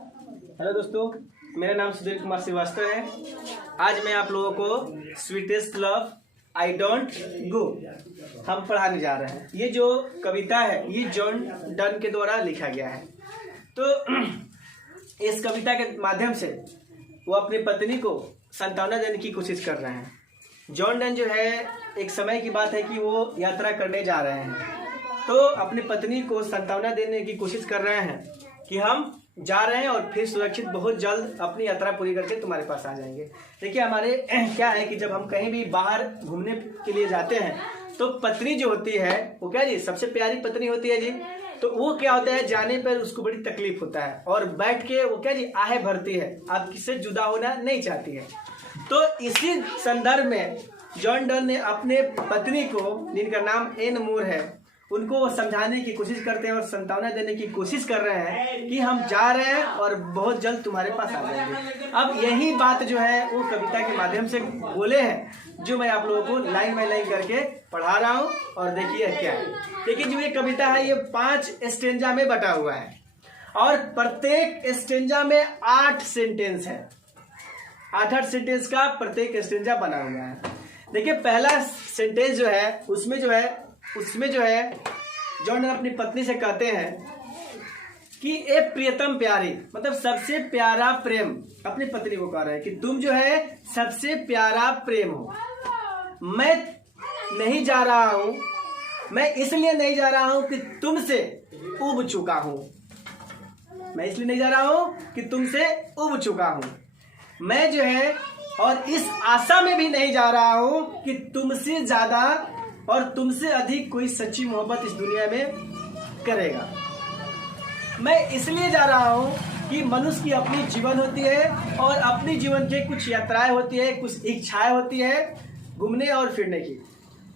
Hello दोस्तों, मेरा नाम सुधीर कुमार श्रीवास्तव है। आज मैं आप लोगों को sweetest love I don't go हम पढ़ाने जा रहे हैं। ये जो कविता है ये जॉन डन के द्वारा लिखा गया है। तो इस कविता के माध्यम से वो अपनी पत्नी को सांत्वना देने की कोशिश कर रहे हैं। जॉन डन जो है, एक समय की बात है कि वो यात्रा करने जा रहे हैं, तो अपनी पत्नी को सांत्वना देने की कोशिश कर रहे हैं कि हम जा रहे हैं और फिर सुरक्षित बहुत जल्द अपनी यात्रा पूरी करके तुम्हारे पास आ जाएंगे। देखिए, हमारे क्या है कि जब हम कहीं भी बाहर घूमने के लिए जाते हैं तो पत्नी जो होती है वो क्या जी, सबसे प्यारी पत्नी होती है जी। तो वो क्या होता है, जाने पर उसको बड़ी तकलीफ होता है और बैठ के वो क्या जी आहे भरती है, आप किससे जुदा होना नहीं चाहती है। तो इसी संदर्भ में जॉन डन ने अपने पत्नी को, जिनका नाम एन मूर है, उनको समझाने की कोशिश करते हैं और सांत्वना देने की कोशिश कर रहे हैं कि हम जा रहे हैं और बहुत जल्द तुम्हारे पास आ जाएंगे। अब यही बात जो है वो कविता के माध्यम से बोले हैं, जो मैं आप लोगों को लाइन बाय लाइन करके पढ़ा रहा हूँ। और देखिए क्या है। देखिए, जो ये कविता है ये 5 स्टेंजा में बटा हुआ है और प्रत्येक स्टेंजा में 8 सेंटेंस है। 8 सेंटेंस का प्रत्येक स्टेंजा बना हुआ है। देखिए, पहला सेंटेंस जो है उसमें जो है जॉन डन अपनी पत्नी से कहते हैं कि ए प्रियतम प्यारी, मतलब सबसे प्यारा प्रेम, अपनी पत्नी को कह रहे हैं कि तुम जो है सबसे प्यारा प्रेम हो। मैं नहीं जा रहा हूं, मैं इसलिए नहीं जा रहा हूं कि तुमसे उब चुका हूं। मैं इसलिए नहीं जा रहा हूं कि तुमसे उब चुका हूं। मैं जो है और इस आशा में भी नहीं जा रहा हूं कि तुमसे ज्यादा और तुमसे अधिक कोई सच्ची मोहब्बत इस दुनिया में करेगा। मैं इसलिए जा रहा हूं कि मनुष्य की अपनी जीवन होती है और अपनी जीवन के कुछ यात्राएं होती है, कुछ इच्छाएं होती है घूमने और फिरने की,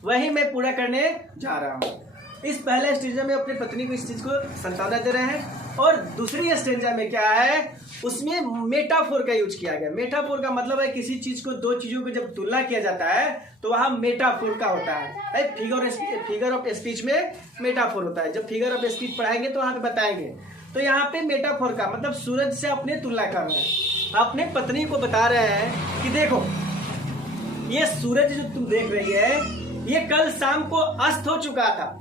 वही मैं पूरा करने जा रहा हूं। इस पहले स्टेंजा में अपनी पत्नी को इस चीज को सांत्वना दे रहे हैं। और दूसरी स्टेंजा में क्या है, उसमें मेटाफोर का यूज किया गया। मेटाफोर का मतलब है किसी चीज को, दो चीजों को जब तुलना किया जाता है तो वहां मेटाफोर का होता है। फिगर ऑफ स्पीच में मेटाफोर होता है। जब फिगर ऑफ स्पीच पढ़ाएंगे तो वहां पे बताएंगे। तो यहाँ पे मेटाफोर का मतलब सूरज से अपने तुलना कर रहे हैं। अपने पत्नी को बता रहे हैं कि देखो, ये सूरज जो तुम देख रही है ये कल शाम को अस्त हो चुका था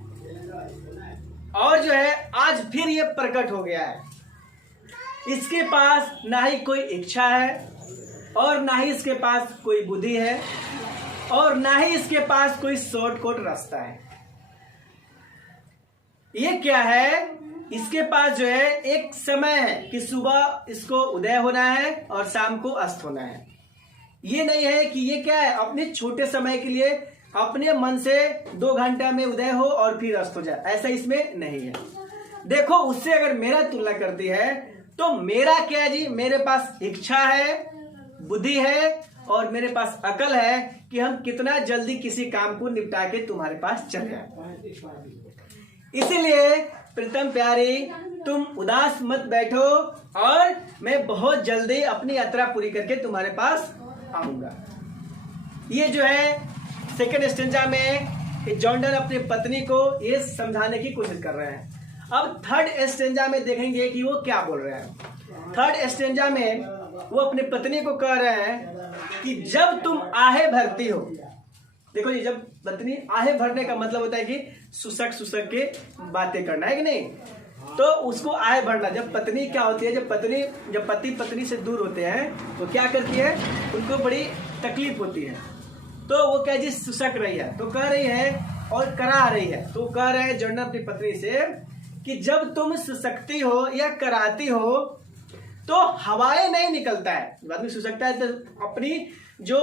और जो है आज फिर ये प्रकट हो गया है। इसके पास ना ही कोई इच्छा है और ना ही इसके पास कोई बुद्धि है और ना ही इसके पास कोई शॉर्टकट रास्ता है। ये क्या है, इसके पास जो है एक समय है कि सुबह इसको उदय होना है और शाम को अस्त होना है। ये नहीं है कि ये क्या है, अपने छोटे समय के लिए अपने मन से 2 घंटा में उदय हो और फिर अस्त हो जाए, ऐसा इसमें नहीं है। देखो, उससे अगर मेरा तुलना करती है तो मेरा क्या है जी, मेरे पास इच्छा है, बुद्धि है और मेरे पास अकल है कि हम कितना जल्दी किसी काम को निपटा के तुम्हारे पास चले जाए। इसीलिए प्रीतम प्यारी, तुम उदास मत बैठो और मैं बहुत जल्दी अपनी यात्रा पूरी करके तुम्हारे पास आऊंगा। ये जो है सेकेंड स्टेंजा में जॉन डन अपनी पत्नी को ये समझाने की कोशिश कर रहे हैं। अब थर्ड स्टेंजा में देखेंगे कि वो क्या बोल रहे हैं। थर्ड स्टेंजा में वो अपनी पत्नी को कह रहे हैं कि जब तुम आहे भरती हो, देखो जी, जब पत्नी आहे भरने का मतलब होता है कि सुसक के बातें करना है कि नहीं, तो उसको आहे भरना। जब पत्नी क्या होती है, जब पति पत्नी से दूर होते हैं तो क्या करती है, उनको बड़ी तकलीफ होती है। तो वो क्या जी, सुसक रही है, तो कह रही है और करा रही है। तो कह रहे हैं जॉन डन अपनी पत्नी से कि जब तुम सुसकती हो या कराती हो तो हवाएं नहीं निकलता है। जब आदमी सुसकता है तो अपनी जो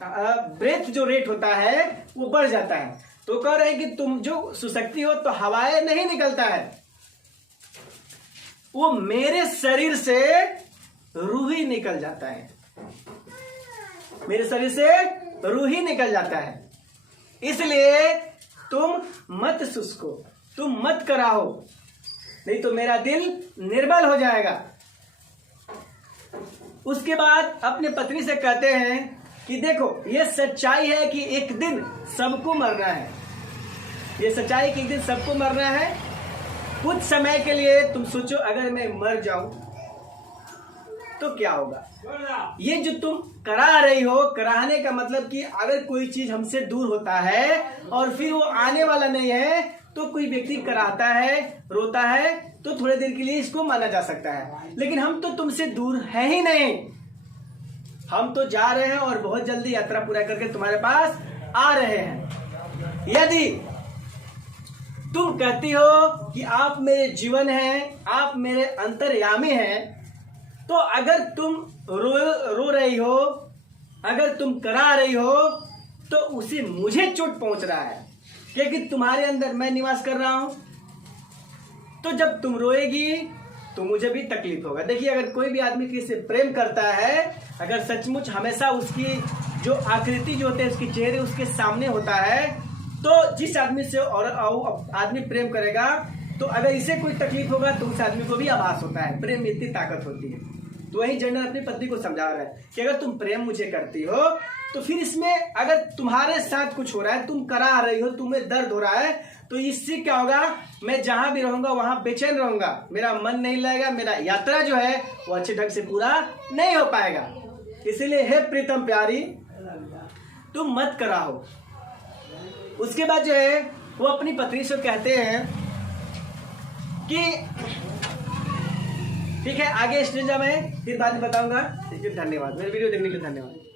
ब्रेथ जो रेट होता है वो बढ़ जाता है। तो कह रहे हैं कि तुम जो सुसकती हो तो हवाएं नहीं निकलता है, वो मेरे शरीर से रूह ही निकल जाता है। मेरे शरीर से रूह ही निकल जाता है। इसलिए तुम मत सुसको, तुम मत कराहो, नहीं तो मेरा दिल निर्बल हो जाएगा। उसके बाद अपने पत्नी से कहते हैं कि देखो, ये सच्चाई है कि एक दिन सबको मरना है। ये सच्चाई कि एक दिन सबको मरना है। कुछ समय के लिए तुम सोचो, अगर मैं मर जाऊं तो क्या होगा? ये जो तुम करा रही हो, कराने का मतलब कि अगर कोई चीज हमसे दूर होता है और फिर वो आने वाला नहीं है, तो कोई व्यक्ति कराता है, रोता है, तो थोड़ी देर के लिए इसको माना जा सकता है। लेकिन हम तो तुमसे दूर है ही नहीं, हम तो जा रहे हैं और बहुत जल्दी यात्रा पूरा करके तुम्हारे पास आ रहे हैं। यदि तुम कहती हो कि आप मेरे जीवन हैं, आप मेरे अंतर्यामी हैं, तो अगर तुम रो रही हो, अगर तुम करा रही हो, तो उसे मुझे चोट पहुंच रहा है, क्योंकि तुम्हारे अंदर मैं निवास कर रहा हूं। तो जब तुम रोएगी तो मुझे भी तकलीफ होगा। देखिए, अगर कोई भी आदमी किसी से प्रेम करता है, अगर सचमुच हमेशा उसकी जो आकृति जो होते हैं, उसके चेहरे उसके सामने होता है, तो जिस आदमी से और आदमी प्रेम करेगा, तो अगर इसे कोई तकलीफ होगा तो उस आदमी को भी आभास होता है। प्रेम में इतनी ताकत होती है। तो वही जनरल अपनी पत्नी को समझा रहा है कि अगर तुम प्रेम मुझे करती हो, तो फिर इसमें अगर तुम्हारे साथ कुछ हो रहा है, तुम करा रही हो, तुम्हें दर्द हो रहा है, तो इससे क्या होगा? मैं जहां भी रहूंगा वहां बेचैन रहूंगा, मेरा मन नहीं लगेगा, मेरा यात्रा जो है वो अच्छे ढंग से पूरा नहीं हो पाएगा। इसीलिए हे प्रीतम प्यारी, तुम मत कराओ। उसके बाद जो है वो अपनी पत्नी से कहते हैं कि ठीक है, आगे स्टेज में फिर बाद में बताऊंगा। धन्यवाद, मेरे वीडियो देखने के लिए धन्यवाद।